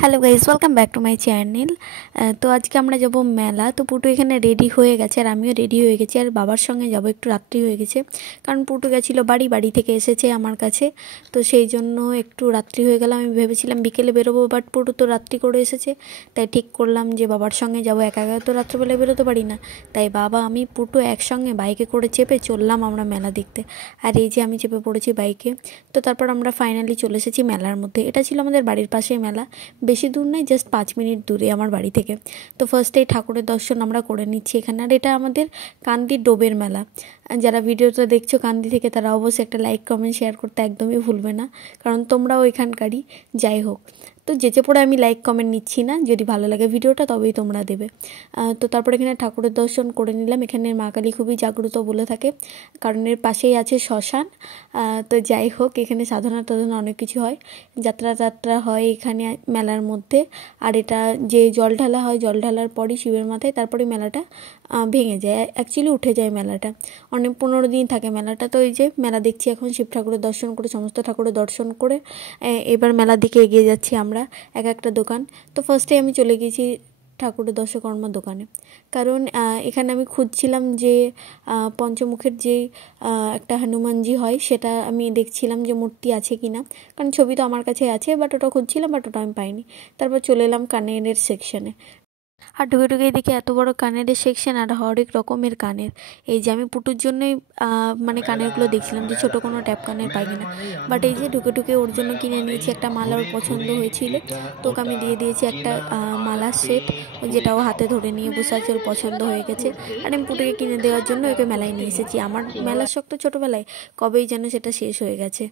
Hello guys, welcome back to my channel. তো আজকে আমরা যাব মেলা। তো পুটু এখানে রেডি হয়ে গেছে আর আমিও রেডি হয়ে গেছি, আর বাবার সঙ্গে যাব। একটু রাত্রি হয়ে গেছে কারণ পুটু গেছিলো বাড়ি থেকে এসেছে আমার কাছে, তো সেই জন্য একটু রাত্রি হয়ে গেল। আমি ভেবেছিলাম বিকেলে বেরোবো, বাট পুটু তো রাত্রি করে এসেছে, তাই ঠিক করলাম যে বাবার সঙ্গে যাব। একা একা তো রাত্রিবেলা বেরোতে পারি না, তাই বাবা আমি পুটু একসঙ্গে বাইকে করে চেপে চললাম আমরা মেলা দেখতে। আর এই যে আমি চেপে পড়েছি বাইকে। তো তারপর আমরা ফাইনালি চলে এসেছি মেলার মধ্যে। এটা ছিল আমাদের বাড়ির পাশেই মেলা, বেশি দূর নয়, জাস্ট 5 মিনিট দূরে আমার বাড়ি থেকে। তো ফার্স্টেই ঠাকুরের দর্শন আমরা করে নিচ্ছি এখানে। আর এটা আমাদের কান্দির ডোবের মেলা। যারা ভিডিওটা দেখছো কান্দি থেকে, তারা অবশ্যই একটা লাইক কমেন্ট শেয়ার করতে একদমই ভুলবে না, কারণ তোমরাও এখানকারই। যাই হোক, তো যেচে পড়ে আমি লাইক কমেন্ট নিচ্ছি না, যদি ভালো লাগে ভিডিওটা তবেই তোমরা দেবে। তো তারপর এখানে ঠাকুরের দর্শন করে নিলাম। এখানে মা কালী খুবই জাগ্রত বলে থাকে, কারণ এর পাশেই আছে শ্মশান। তো যাই হোক, এখানে সাধনা টাধনা অনেক কিছু হয়, যাত্রা হয় এখানে মেলার মধ্যে। আর এটা যে জল ঢালা হয়, জল ঢালার পরই শিবের মাথায়, তারপরে মেলাটা ভেঙে যায়, অ্যাকচুয়ালি উঠে যায় মেলাটা। অনেক 15 দিন থাকে মেলাটা। তো এই যে মেলা দেখছি এখন, শিব ঠাকুরের দর্শন করে, সমস্ত ঠাকুরের দর্শন করে এবার মেলার দিকে এগিয়ে যাচ্ছি আমরা। এক একটা দোকান। তো ফার্স্টে আমি চলে গেছি ঠাকুরের দশকর্মার দোকানে, কারণ এখানে আমি খুঁজছিলাম যে পঞ্চমুখের যে একটা হনুমানজি হয়, সেটা আমি দেখছিলাম যে মূর্তি আছে কি না, কারণ ছবি তো আমার কাছে আছে, বাট ওটা খুঁজছিলাম, বাট ওটা আমি পাইনি। তারপর চলে এলাম কানের সেকশনে। আর ঢুকে দেখি এত বড় কানের সেকশন, আর হরেক রকমের কানের। এই যে আমি পুটুর জন্যই মানে কানেরগুলো দেখছিলাম যে ছোটো কোনো ট্যাপ কানের পাই কিনা, বাট এই যে ঢুকে ওর জন্য কিনে নিয়েছি একটা মালা। ওর পছন্দ হয়েছিল, তো ওকে আমি দিয়ে দিয়েছি একটা মালার সেট, যেটা ও হাতে ধরে নিয়ে বসে আছে, ওর পছন্দ হয়ে গেছে। আর আমি পুটুকে কিনে দেওয়ার জন্য ওকে মেলায় নিয়ে এসেছি। আমার মেলার শখ তো ছোটোবেলায় কবেই যেন সেটা শেষ হয়ে গেছে।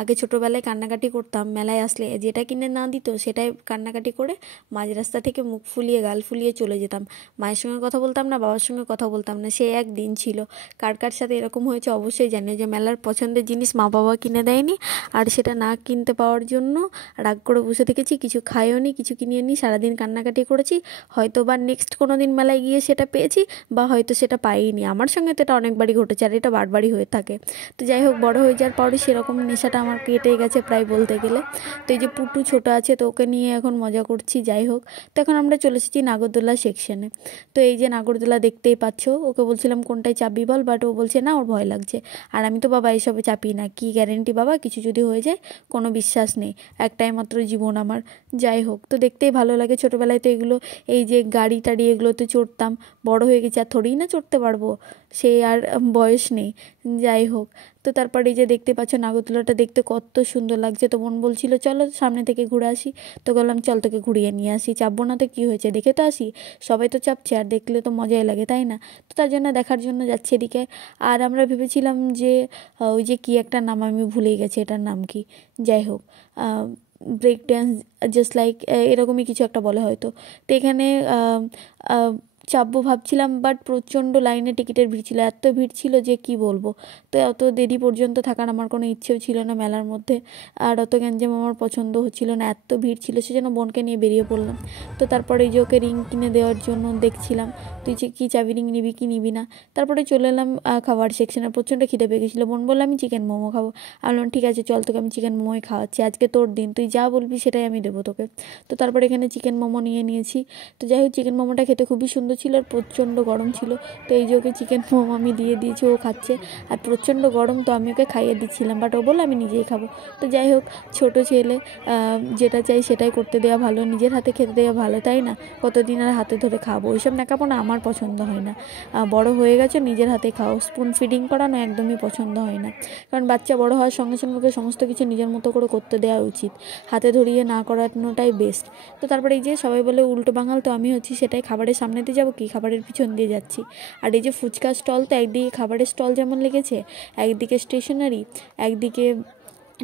আগে ছোটোবেলায় কান্নাকাটি করতাম, মেলায় আসলে যেটা কিনে না দিত সেটাই কান্নাকাটি করে মাঝ রাস্তা থেকে মুখ ফুলিয়ে গাল ফুলিয়ে চলে যেতাম। মায়ের সঙ্গে কথা বলতাম না, বাবার সঙ্গে কথা বলতাম না। সে এক দিন ছিল। কার কার সাথে এরকম হয়েছে অবশ্যই জানিও, যে মেলার পছন্দের জিনিস মা বাবা কিনে দেয়নি, আর সেটা না কিনতে পাওয়ার জন্য রাগ করে বসে থেকেছি, কিছু খাইও নি, কিছু কিনিও নি, সারাদিন কান্নাকাটি করেছি। হয়তো বা নেক্সট কোনো দিন মেলায় গিয়ে সেটা পেয়েছি, বা হয়তো সেটা পাইনি। আমার সঙ্গে তো এটা অনেকবারই ঘটেছে, আর এটা বারবারই হয়ে থাকে। তো যাই হোক, বড় হয়ে যাওয়ার পরই সেরকম নেশাটা আমার কেটে গেছে প্রায় বলতে গেলে। তো এই যে পুটু ছোটো আছে, তো ওকে নিয়ে এখন মজা করছি। যাই হোক, তো এখন আমরা চলে এসেছি নাগরদোলা সেকশনে। তো এই যে নাগরদোলা দেখতেই পাচ্ছ, ওকে বলছিলাম কোনটায় চাপবি বল, বাট ও বলছে না, ওর ভয় লাগছে। আর আমি তো বাবা এইসবে চাপি না, কি গ্যারেন্টি বাবা, কিছু যদি হয়ে যায়, কোনো বিশ্বাস নেই, একটাই মাত্র জীবন আমার। যাই হোক, তো দেখতেই ভালো লাগে। ছোটোবেলায় তো এগুলো, এই যে গাড়ি টাড়ি, এগুলোতে চড়তাম। বড় হয়ে গেছে আর থোড়েই না চড়তে পারবো, সে আর বয়স নেই। যাই হোক, তো তারপরে এই যে দেখতে পাচ্ছ নাগরদোলাটা দেখতে কত সুন্দর লাগছে। তো মন বলছিল চলো সামনে থেকে ঘুরে আসি, তো বললাম চল তোকে ঘুরিয়ে নিয়ে আসি, চাপবো না তো কী হয়েছে, দেখে তো আসি, সবাই তো চাপছে, আর দেখলে তো মজাই লাগে, তাই না? তো তার জন্য দেখার জন্য যাচ্ছি এদিকে। আর আমরা ভেবেছিলাম যে ওই যে কী একটা নাম, আমি ভুলেই গেছি এটার নাম কি। যাই হোক, ব্রেক ড্যান্স, জাস্ট লাইক এরকমই কিছু একটা বলে হয়তো। তো এখানে চাপবো ভাবছিলাম, বাট প্রচণ্ড লাইনে টিকিটের ভিড় ছিল, এত ভিড় ছিল যে কি বলবো। তো অত দেরি পর্যন্ত থাকার আমার কোনো ইচ্ছেও ছিল না মেলার মধ্যে, আর অত গ্যাঞ্জাম আমার পছন্দ হচ্ছিল না, এত ভিড় ছিল, সেজন্য বোনকে নিয়ে বেরিয়ে পড়লাম। তো তারপরে এই যে ওকে রিং কিনে দেওয়ার জন্য দেখছিলাম, তুই যে কী চাবি, রিং নিবি কি নিবি না। তারপরে চলে এলাম খাবার সেকশনে। প্রচণ্ড খিদে পেয়ে গেছিলো, বোন বললো আমি চিকেন মোমো খাবো। আমি বললাম ঠিক আছে চল, তোকে আমি চিকেন মোমোই খাওয়াচ্ছি, আজকে তোর দিন, তুই যা বলবি সেটাই আমি দেবো তোকে। তো তারপরে এখানে চিকেন মোমো নিয়ে নিয়েছি। তো যাই হোক, চিকেন মোমোটা খেতে খুবই সুন্দর ছিল, আর প্রচণ্ড গরম ছিল। তো এই যে ওকে চিকেন মোমো আমি দিয়ে দিয়েছি, ও খাচ্ছে। আর প্রচণ্ড গরম, তো আমি ওকে খাইয়ে দিচ্ছিলাম, বাট ও বললো আমি নিজেই খাবো। তো যাই হোক, ছোটো ছেলে, যেটা চাই সেটাই করতে দেওয়া ভালো, নিজের হাতে খেতে দেওয়া ভালো, তাই না? কতদিন আর হাতে ধরে খাবো, ওইসব ন্যাকাপোনা আমার পছন্দ হয় না। বড় হয়ে গেছে, নিজের হাতে খাও, স্পুন ফিডিং করানো একদমই পছন্দ হয় না, কারণ বাচ্চা বড় হওয়ার সঙ্গে সঙ্গে ওকে সমস্ত কিছু নিজের মতো করে করতে দেওয়া উচিত, হাতে ধরিয়ে না করানোটাই বেস্ট। তো তারপরে এই যে সবাই বলে উল্টো বাঙাল, তো আমি হচ্ছি সেটাই, খাবারের সামনে দিয়ে যাবো কি, খাবারের পিছন দিয়ে যাচ্ছি। আর এই যে ফুচকা স্টল, তো একদিকে খাবারের স্টল যেমন লেগেছে, একদিকে স্টেশনারি, একদিকে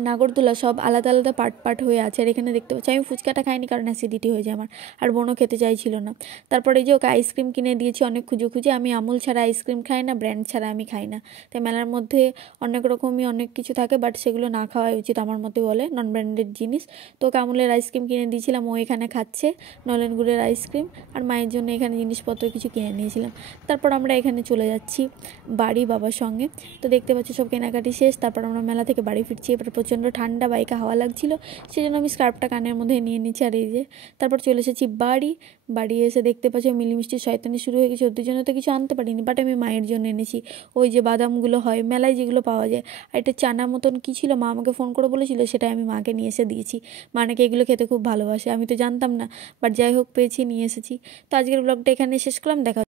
নাগরদোলা, সব আলাদা আলাদা পার্ট হয়ে আছে। আর এখানে দেখতে পাচ্ছি আমি ফুচকাটা খাইনি, কারণ অ্যাসিডিটি হয়ে যায় আমার, আর বোনও খেতে চাইছিল না। তারপরে এই যে ওকে আইসক্রিম কিনে দিয়েছি অনেক খুঁজে, আমি আমুল ছাড়া আইসক্রিম খাই না, ব্র্যান্ড ছাড়া আমি খাই না। তাই মেলার মধ্যে অনেক রকমই অনেক কিছু থাকে, বাট সেগুলো না খাওয়াই উচিত আমার মতে বলে, নন ব্র্যান্ডেড জিনিস। তো ওকে আমুলের আইসক্রিম কিনে দিয়েছিলাম, ও এখানে খাচ্ছে নলেন গুড়ের আইসক্রিম। আর মায়ের জন্য এখানে জিনিসপত্র কিছু কিনে নিয়েছিলাম। তারপর আমরা এখানে চলে যাচ্ছি বাড়ি বাবার সঙ্গে। তো দেখতে পাচ্ছি সব কেনাকাটি শেষ, তারপর আমরা মেলা থেকে বাড়ি ফিরছি। এবার প্রচণ্ড ঠান্ডা, বাইকে হাওয়া লাগছিল, সেই জন্য আমি স্কার্ফটা কানের মধ্যে নিয়ে নিচ্ছি। আর এই যে তারপর চলে এসেছি বাড়ি এসে দেখতে পাচ্ছি মিষ্টির শয়তানি শুরু হয়ে গেছে। ওদের জন্য তো কিছু আনতে পারিনি, বাট আমি মায়ের জন্য এনেছি ওই যে বাদামগুলো হয় মেলায় যেগুলো পাওয়া যায়, আর এটা চানা মতন কী ছিল, মা আমাকে ফোন করে বলেছিল, সেটাই আমি মাকে নিয়ে এসে দিয়েছি। মা নাকি এগুলো খেতে খুব ভালোবাসে, আমি তো জানতাম না, বাট যাই হোক পেয়েছি, নিয়ে এসেছি। তো আজকের ব্লগটা এখানে শেষ করলাম, দেখা